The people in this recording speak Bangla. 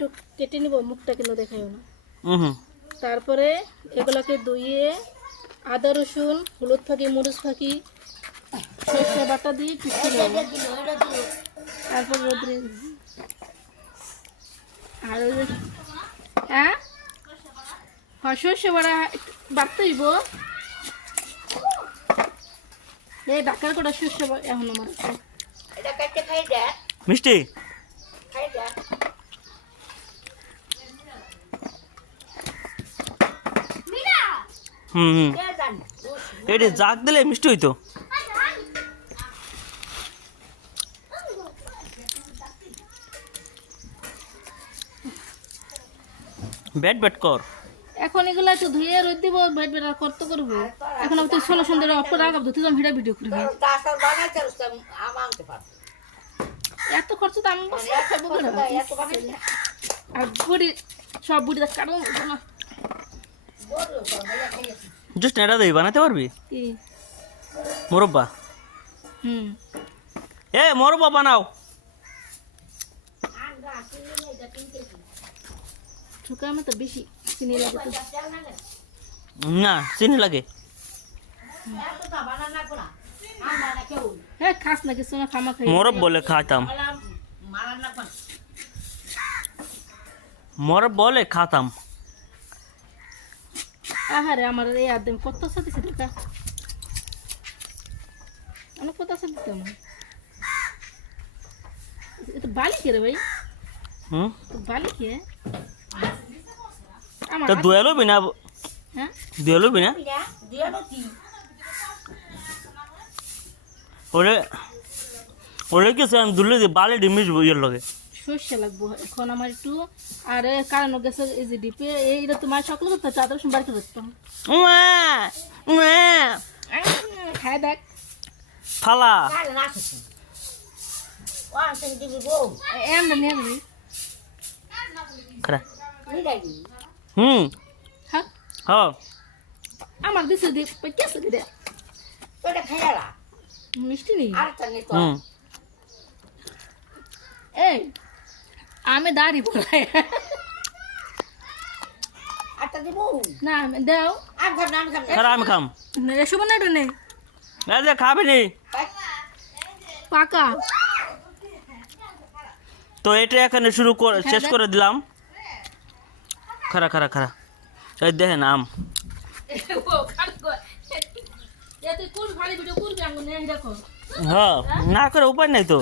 একটু কেটে নিব, মুখটা কিন্তু দেখাইও না। হুম। তারপরে এগুলোকে ধুয়ে আদা রসুন হলুদ ফাঁকি মরিচ ফাঁকি সরষে বাটা দিয়ে পিষে নেব। তারপর রোদ্রে আর ওই যে হ্যাঁ সরষে বাটা বাড়তে হইব। এই ডাক্তার কটা সরষে এখন আমার মিষ্টি হুম এটি জাগ দিলে মিষ্টি হইতো। ব্যাট ব্যাট কর। এখন এগুলো একটু ধুয়ে রোদ দিব, বেড বেড আর কত করবো। এখন আমি তো 16 সন্ধ্যে অপর রাখাবো, তুই তো ভিডিও ভিডিও করবি। এত খরচ তো আমি খাবো না। আর বুড়ি সব বুড়ি কাটবো না। জাস্ট এটা দেই বানাতে পারবি কি মোরব্বা? হুম এ মোরব্বা বানাও। শুকা আমার তো বেশি চিনি লাগে তো। না চিনি লাগে। হ্যাঁ খাস না কিছু না, খামা খাই। মোরব বলে খাতাম, মোরব বলে খাতাম। আহারে আমার এই আদম কত সাথে সাথে কা আমি কত সাথে দিতাম। এটা বালি কে রে ভাই? হুম বালি কে আমার তো দুয়ালো বিনা হ্যাঁ দুয়ালো বিনা ওরে ওরে কি আমি দুলে বালে ডিমিস ইয়ের লগে সর্ষে লাগবো এখন আমার একটু। আর কারণ গেছে এই যে ডিপে এইটা তোমার সকল করতে চাদর বার করে দিতাম। খাই দেখ ফালা এম নিয়ে যাবি। খরা হুম হ্যাঁ হ্যাঁ আমার দিছে দি কেসে দে মিষ্টি নেই। হুম এই আমি দাঁড়ি পড়াই না দাও খরা আমি খাম এসব না এটা নেই এই যে খাবি নি। পাকা তো এটা এখানে শুরু শেষ করে দিলাম। খারা খারা খারা এই দেখেন আম। হ্যাঁ না করে উপায় নাই তো।